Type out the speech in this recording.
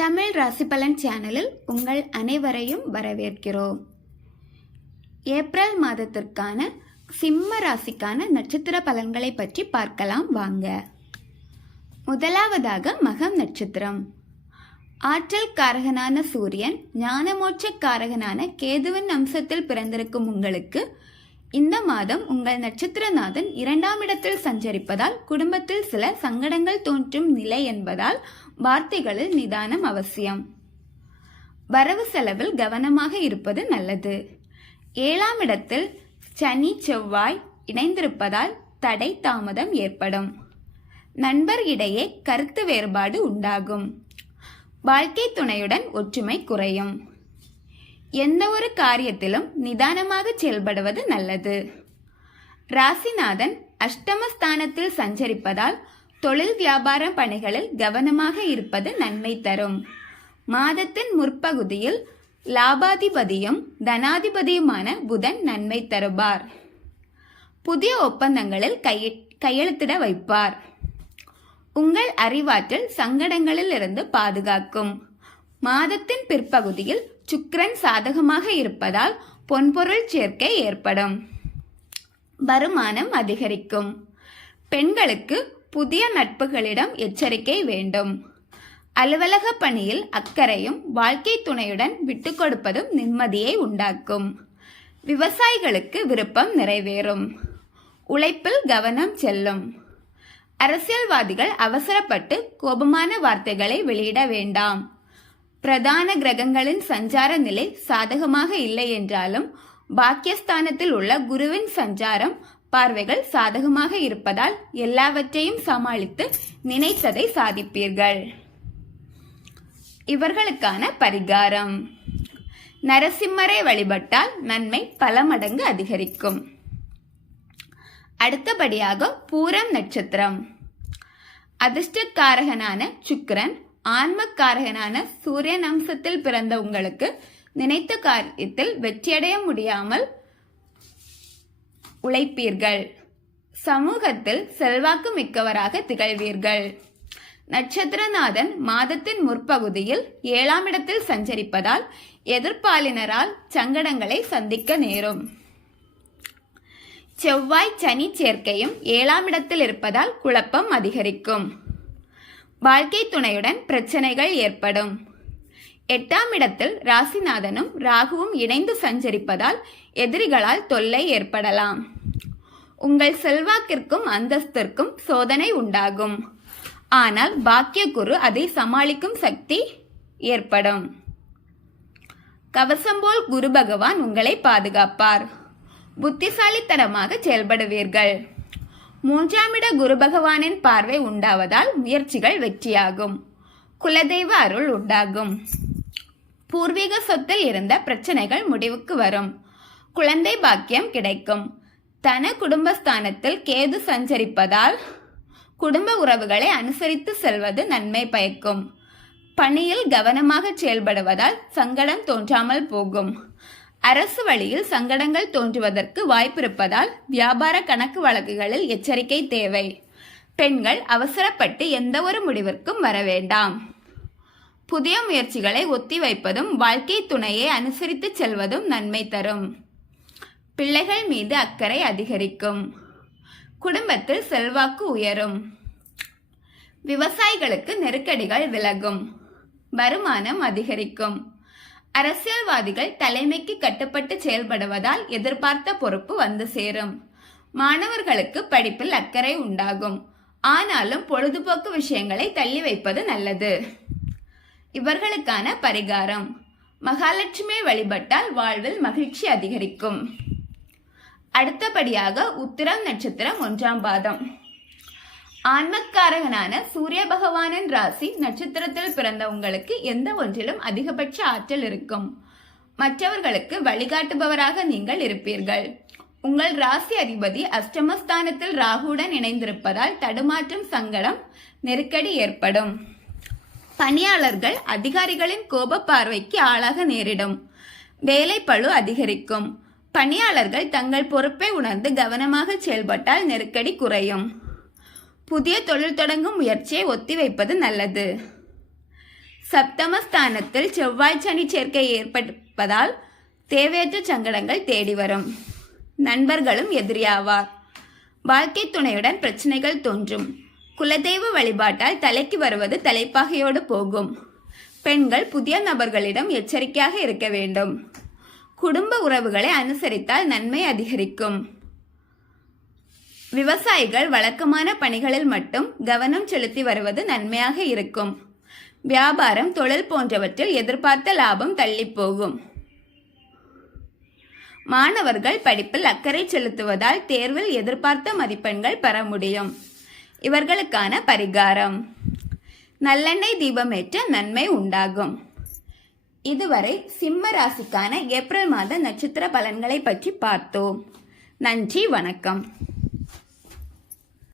தமிழ் ராசிபலன் சேனலில் உங்கள் அனைவரையும் வரவேற்கிறோம். ஏப்ரல் மாதத்திற்கான சிம்ம ராசிக்கான நட்சத்திர பலன்களை பற்றி பார்க்கலாம் வாங்க. முதலாவதாக மகம் நட்சத்திரம். ஆற்றல் காரகனான சூரியன் ஞானமோட்ச காரகனான கேதுவின் அம்சத்தில் பிறந்திருக்கும் உங்களுக்கு இந்த மாதம் உங்கள் நட்சத்திரநாதன் 2ஆம் இடத்தில் சஞ்சரிப்பதால் குடும்பத்தில் சில சங்கடங்கள் தோன்றும் நிலை என்பதால் வார்த்தைகளில் நிதானம் அவசியம். வரவு செலவில் கவனமாக இருப்பது நல்லது. 7ஆம் இடத்தில் சனி செவ்வாய் இணைந்திருப்பதால் தடை தாமதம் ஏற்படும். நண்பர் இடையே கருத்து வேறுபாடு உண்டாகும். வாழ்க்கை துணையுடன் ஒற்றுமை குறையும். எந்த ஒரு காரியத்திலும் நிதானமாக செயல்படுவது நல்லது. ராசிநாதன் அஷ்டமஸ்தானத்தில் சஞ்சரிப்பதால் தொழில் வியாபார பணிகளில் கவனமாக இருப்பது நன்மை தரும். மாதத்தின் முற்பகுதியில் லாபாதிபதியும் தனாதிபதியுமான புதன் நன்மை தருவார். புதிய ஒப்பந்தங்களில் கையெழுத்திட வைப்பார். உங்கள் அறிவாற்றல் சங்கடங்களில் இருந்து பாதுகாக்கும். மாதத்தின் பிற்பகுதியில் சுக்கிரன் சாதகமாக இருப்பதால் பொன்பொருள் சேர்க்கை ஏற்படும். வருமானம் அதிகரிக்கும். பெண்களுக்கு புதிய நட்புகளிடம் எச்சரிக்கை வேண்டும். அலுவலக பணியில் அக்கறையும் வாழ்க்கை துணையுடன் விட்டு கொடுப்பதும் நிம்மதியை உண்டாக்கும். விவசாயிகளுக்கு விருப்பம் நிறைவேறும். உழைப்பில் கவனம் செல்லும். அரசியல்வாதிகள் அவசரப்பட்டு கோபமான வார்த்தைகளை வெளியிட வேண்டாம். பிரதான கிரகங்களின் சஞ்சார நிலை சாதகமாக இல்லை என்றாலும் பாக்கியஸ்தானத்தில் உள்ள குருவின் சஞ்சாரம் பார்வைகள் சாதகமாக இருப்பதால் எல்லாவற்றையும் சமாளித்து நினைத்ததை சாதிப்பீர்கள். இவர்களுக்கான பரிகாரம்: நரசிம்மரை வழிபட்டால் நன்மை பல மடங்கு அதிகரிக்கும். அடுத்தபடியாக பூரம் நட்சத்திரம். அதிர்ஷ்டக்காரகனான சுக்கிரன் ஆன்மக்காரகனான சூரியன் அம்சத்தில் பிறந்த உங்களுக்கு நினைத்த காரியத்தில் வெற்றியடைய முடியாமல் உழைப்பீர்கள். சமூகத்தில் செல்வாக்கு மிக்கவராக திகழ்வீர்கள். நட்சத்திரநாதன் மாதத்தின் முற்பகுதியில் 7ஆம் இடத்தில் சஞ்சரிப்பதால் எதிர்ப்பாளினரால் சங்கடங்களை சந்திக்க நேரும். செவ்வாய் சனி சேர்க்கையும் 7ஆம் இடத்தில் இருப்பதால் குழப்பம் அதிகரிக்கும். வாழ்க்கை துணையுடன் பிரச்சனைகள் ஏற்படும். 8ஆம் இடத்தில் ராசிநாதனும் ராகுவும் இணைந்து சஞ்சரிப்பதால் எதிரிகளால் தொல்லை ஏற்படலாம். உங்கள் செல்வாக்கிற்கும் அந்தஸ்திற்கும் சோதனை உண்டாகும். ஆனால் பாக்கியகுரு அதை சமாளிக்கும் சக்தி ஏற்படும். கவசம் போல் குரு பகவான் உங்களை பாதுகாப்பார். புத்திசாலித்தனமாக செயல்படுவீர்கள். 3ஆம் இட குரு பகவானின் பார்வை உண்டாவதால் முயற்சிகள் வெற்றியாகும். குலதெய்வ அருள் உண்டாகும். பூர்வீக சொத்தில் இருந்த பிரச்சனைகள் முடிவுக்கு வரும். குழந்தை பாக்கியம் கிடைக்கும். தன குடும்பஸ்தானத்தில் கேது சஞ்சரிப்பதால் குடும்ப உறவுகளை அனுசரித்து செல்வது நன்மை பயக்கும். பணியில் கவனமாக செயல்படுவதால் சங்கடம் தோன்றாமல் போகும். அரசு வழியில் சங்கடங்கள் தோன்றுவதற்கு வாய்ப்பிருப்பதால் வியாபார கணக்கு வழக்குகளில் எச்சரிக்கை தேவை. பெண்கள் அவசரப்பட்டு எந்த ஒரு முடிவிற்கும் வர வேண்டாம். புதிய முயற்சிகளை ஒத்திவைப்பதும் வாழ்க்கை துணையை அனுசரித்து செல்வதும் நன்மை தரும். பிள்ளைகள் மீது அக்கறை அதிகரிக்கும். குடும்பத்தில் செல்வாக்கு உயரும். விவசாயிகளுக்கு நெருக்கடிகள் விலகும். வருமானம் அதிகரிக்கும். அரசியல்வாதிகள் தலைமைக்கு கட்டுப்பட்டு செயல்படுவதால் எதிர்பார்த்த பொறுப்பு வந்து சேரும். மாணவர்களுக்கு படிப்பில் அக்கறை உண்டாகும். ஆனாலும் பொழுதுபோக்கு விஷயங்களை தள்ளி வைப்பது நல்லது. இவர்களுக்கான பரிகாரம்: மகாலட்சுமியை வழிபட்டால் வாழ்வில் மகிழ்ச்சி அதிகரிக்கும். அடுத்தபடியாக உத்திரம் நட்சத்திரம் 1ஆம் பாதம். ஆன்மக்காரகனான சூரிய பகவானின் ராசி நட்சத்திரத்தில் பிறந்த உங்களுக்கு எந்த ஒன்றிலும் அதிகபட்ச ஆற்றல் இருக்கும். மற்றவர்களுக்கு வழிகாட்டுபவராக நீங்கள் இருப்பீர்கள். உங்கள் ராசி அதிபதி அஷ்டமஸ்தானத்தில் ராகுவுடன் இணைந்திருப்பதால் தடுமாற்றம், சங்கடம், நெருக்கடி ஏற்படும். பணியாளர்கள் அதிகாரிகளின் கோப பார்வைக்கு ஆளாக நேரிடும். வேலை பளு அதிகரிக்கும். பணியாளர்கள் தங்கள் பொறுப்பை உணர்ந்து கவனமாக செயல்பட்டால் நெருக்கடி குறையும். புதிய தொழில் தொடங்கும் முயற்சியை ஒத்திவைப்பது நல்லது. சப்தமஸ்தானத்தில் செவ்வாய் சனி சேர்க்கை ஏற்படுவதால் தேவையற்ற சங்கடங்கள் தேடி வரும். நண்பர்களும் எதிரியாவார். வாழ்க்கை துணையுடன் பிரச்சனைகள் தோன்றும். குலதெய்வ வழிபாட்டால் தலைக்கு வருவது தலைப்பாகையோடு போகும். பெண்கள் புதிய நபர்களிடம் எச்சரிக்கையாக இருக்க வேண்டும். குடும்ப உறவுகளை அனுசரித்தால் நன்மை அதிகரிக்கும். விவசாயிகள் வழக்கமான பணிகளில் மட்டும் கவனம் செலுத்தி வருவது நன்மையாக இருக்கும். வியாபாரம், தொழில் போன்றவற்றில் எதிர்பார்த்த லாபம் தள்ளி போகும். மாணவர்கள் படிப்பில் அக்கறை செலுத்துவதால் தேர்வில் எதிர்பார்த்த மதிப்பெண்கள் பெற முடியும். இவர்களுக்கான பரிகாரம்: நல்லெண்ணெய் தீபமேற்ற நன்மை உண்டாகும். இதுவரை சிம்ம ராசிக்கான ஏப்ரல் மாத நட்சத்திர பலன்களை பற்றி பார்த்தோம். நன்றி, வணக்கம்.